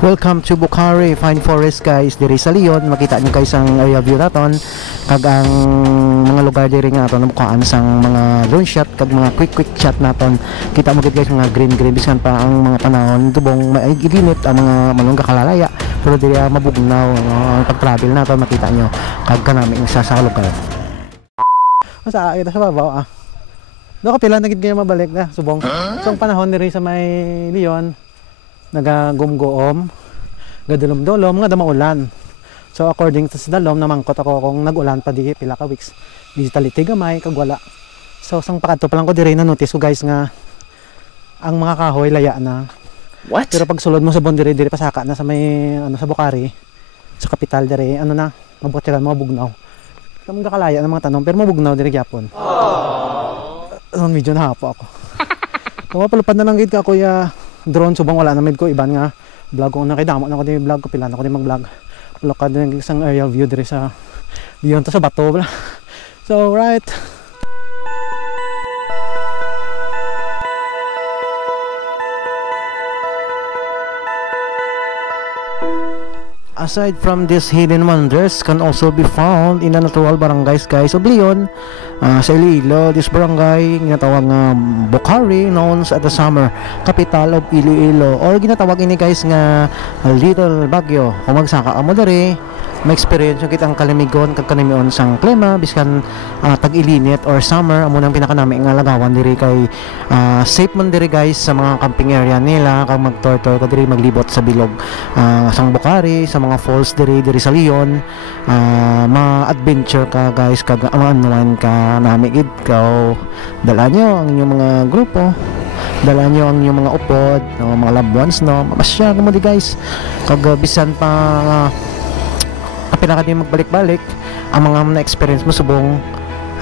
Welcome to Bukhari Fine Forest guys. Diri sa Leon makita niyo guys ang area view naton kag ang mga lugar diri nga aton nabukaan sang mga drone shot kag mga quick shot naton. Kita mo gid guys mga green bisan pa ang mga panahon tubong maiginit ang mga manungga kalalaya pero diri mabugnaw ang pag-travel naton makita niyo kag kanami isa sa lugar. Asa kita sa babaw do ka pila na gid kayo mabalik na subong. So ang panahon diri sa may Leon nagagumgoom gadulom-dulom nga maulan. So according to sa dalom namangkot ako kung nag-ulan pa di pila ka weeks visitality gamay kag wala. So sang pakadto pa lang ko diri na notice ko guys nga ang mga kahoy laya na. What? Pero pag sulod mo sa diri pasaka na sa may sa Bukhari sa kapital diri na mabotiran mo bugnaw. Kamong gakalaya ng mga tanom pero mabugnaw diri gyapon. Medyo nahapo ako. Kung mapalupad na lang gid ka kuya drone subong wala na med ko iban nga vlog ko na kay damo na ko di vlog ko pila na ko di mag-vlog. Lokad ng isang aerial view diri sa Leon to sa bato. So right. Aside from these hidden wonders can also be found in the natural barangays guys of Leon. Sa Iloilo, this barangay ginatawag nga Bukhari, known as the summer capital of Iloilo, or ginatawag ini guys nga Little Baguio. Kung magsaka amo diri ma-experience yung kitang kalamigon kag kanimion sang klima biskan tag-ilinit or summer amo nang pinakanami nga lagawan diri kay safe man diri guys sa mga camping area nila kag mag-tour-tour ka diri maglibot sa bilog sang Bukhari sa mga falls diri sa Leon. Ma-adventure ka guys kag anuan ka nami gid ka dala nyo ang inyong mga grupo, dala nyo ang inyong mga upod mga loved ones mamasya mo di guys kag bisan pa pila ka din magbalik-balik ang mga na-experience mo subong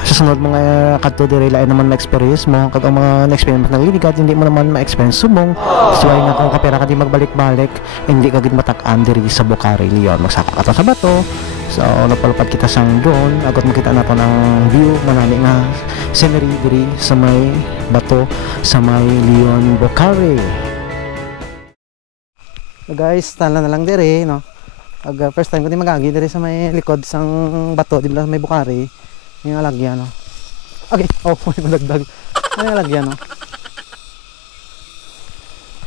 sa sunod mga kadto diri lain naman ma-experience mo kag ang mga na-experience mo nagliligad hindi mo naman ma-experience subong so ay na kung kapira ka din magbalik-balik hindi ka gid matak-an diri sa Bukhari Leon magsaka ka sa bato. So napalupad kita sang drone agot makita nato ng view manani nga scenery diri sa may bato sa may Leon Bukhari. So guys tala na lang diri first time ko din magagi diri sa may likod sang bato di ba may Bukhari yung alagyan okay may madagdag may alagyan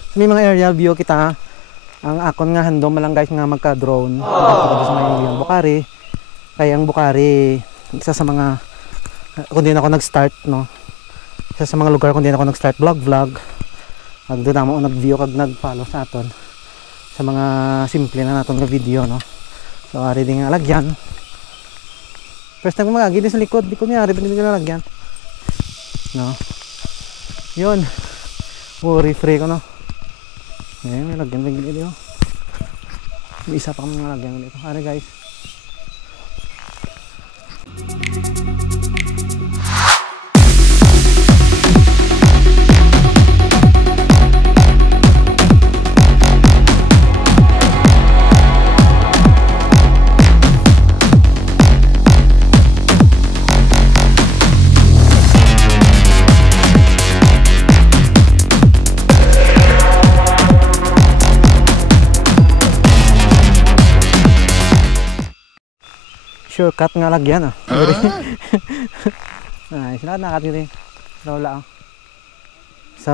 so, may mga aerial view kita ang akon nga handom lang guys nga magka drone sa may Bukhari kaya ang Bukhari isa sa mga kung din ako nag-start isa sa mga lugar kung din ako nag-start vlog ag doon ako nag-view kag nag-follow sa aton sa mga simple na naton nga video so ari din nga lagyan first time ko magagi din sa likod di ko niari pag hindi ko nalagyan yun worry free ko may lagyan may gilid may isa pa kami nga lagyan dito ari guys. Shortcut nga lagyan nice lahat nakatiri wala so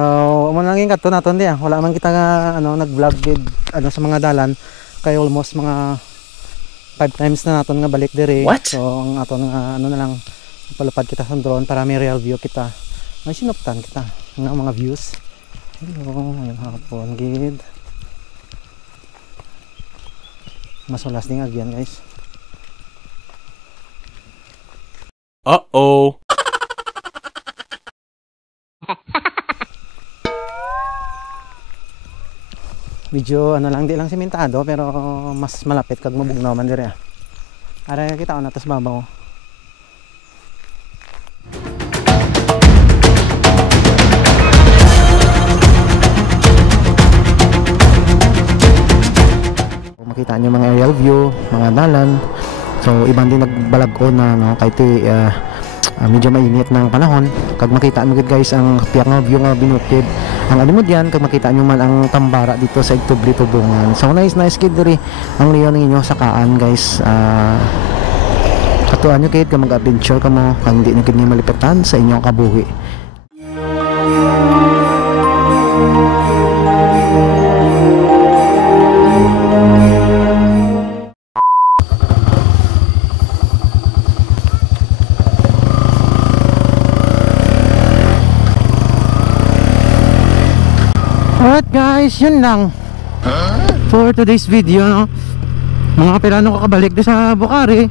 mo lang yung kato naton di wala man kita nga nag-vlog with sa mga dalan kay almost mga 5 times na naton nga balik diri. So ang aton nga na lang palupad kita sa drone para may real view kita may sinuptan kita nga mga views ayun hapon gid masulas ding agyan guys. Uh-oh. Medyo lang di lang simentado pero mas malapit kag mabugnaw man diri Ara kita na tas babaw. Makita niyo mga aerial view, mga dalan. So ibang din nagbalag ko na kay medyo mainit ng panahon kag makita mo guys ang piyak nga view nga binukid ang alimod yan kag makita nyo man ang tambara dito sa Igtubli Tubungan. So nice kid diri ang Leon ninyo sakaan guys. Katuan nyo kid ka mag-adventure ka mo kung hindi nyo kid malipitan sa inyong kabuhi. Alright guys, yun lang for today's video, no? Mga pirano ko kabalik di sa Bukhari.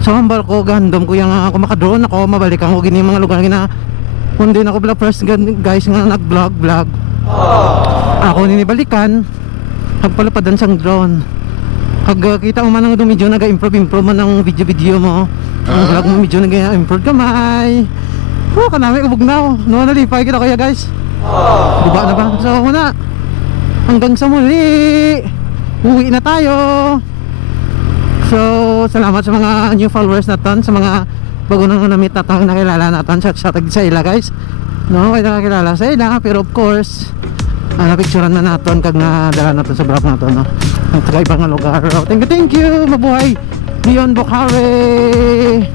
So hambal ko, gandom ko yung ako makadrone ako, mabalikan ko gini mga lugar na kundi na ko vlog first guys nga nag-vlog ako ninibalikan pagpalapadan sang drone. Kag kita mo man ang medyo naga-improve man ang video mo, ang vlog mo medyo naga-improve kamay. Kanami kabugnaw, no nalipay kita kaya guys. Diba na ba? So muna, hanggang sa muli, uwi na tayo. So salamat sa mga new followers natin, sa mga bago nang na-meet natin, nakilala natin sa ila guys, no, kaya nakilala sa ila. Pero of course napicturean na natin kag nadala natin sa vlog natin, no, ang taga ibang lugar. Thank you, mabuhay Leon Bukhari.